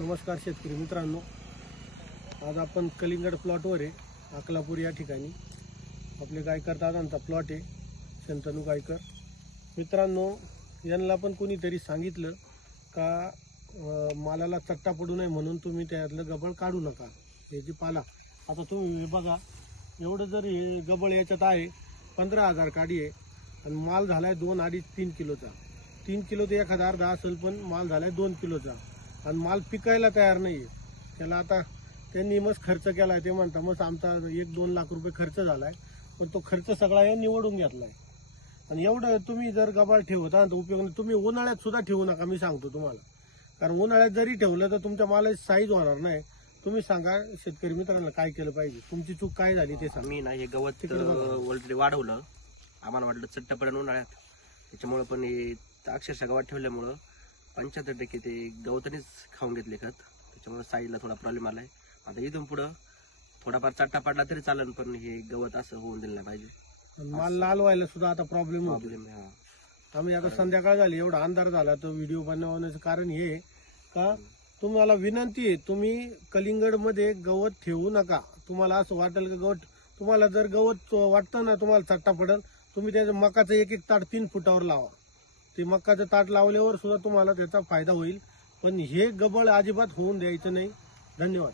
नमस्कार शेतकरी मित्रांनो, आज आपण कलिंगड प्लॉटवर आहे. अकलापूर या ठिकाणी आपले गायकर दादांचा प्लॉट आहे. शंतनू गायकर मित्रांनो, यांना पण कोणीतरी सांगितलं का मालाला चट्टा पडू नये म्हणून तुम्ही त्यातलं गबळ काढू नका. हे जी पाला आता तुम्ही बघा, एवढं जर हे गबळ याच्यात आहे 15,000 काडी आहे आणि माल झालाय 2, 2.5, 3 किलोचा. 3 किलो ते एखादा अर्धा असेल, पण माल झालाय 2 किलोचा आणि माल पिकायला तयार नाहीये. त्याला आता त्यांनी मस्त खर्च केलाय. ते म्हणता मस्त आमचा 1-2 लाख रुपये खर्च झालाय, पण तो खर्च सगळा हे निवडून घेतलाय. आणि एवढं तुम्ही जर गबाळ ठेवता तर उपयोग नाही. तुम्ही उन्हाळ्यात सुद्धा ठेवू नका, मी सांगतो तुम्हाला. कारण उन्हाळ्यात जरी ठेवलं तर तुमच्या मालाची साईज होणार नाही. तुम्ही सांगा शेतकरी मित्रांना काय केलं पाहिजे, तुमची चूक काय झाली ते सांगा. मी ना हे गवत ऑलरेडी वाढवलं. आम्हाला वाटलं चट्टा पडेल उन्हाळ्यात, त्याच्यामुळे पण हे अक्षरशः गवत ठेवल्यामुळं 75% ते गवतानेच खाऊन घेतले खत. त्याच्यामुळे साईजला थोडा प्रॉब्लेम आलाय. आता इथून पुढं थोडाफार चट्टा पडला तरी चालेल, पण हे गवत असं होऊन दिलं नाही पाहिजे. माल लाल व्हायला सुद्धा आता प्रॉब्लेम होतो. आम्ही आता संध्याकाळ झाली, एवढा अंधार झाला, तर व्हिडिओ बनवण्याचं कारण हे का तुम्हाला विनंती आहे, तुम्ही कलिंगड मध्ये गवत ठेवू नका. तुम्हाला असं वाटेल का गवत, तुम्हाला जर गवत वाटतं ना तुम्हाला चट्टा पडेल, तुम्ही त्याचं मकाचं 1-1 ताट 3 फुटावर लावा. ते मकाचं ताट लावल्यावर सुद्धा तुम्हाला त्याचा फायदा होईल. पण हे गबळ अजिबात होऊन द्यायचं नाही. धन्यवाद.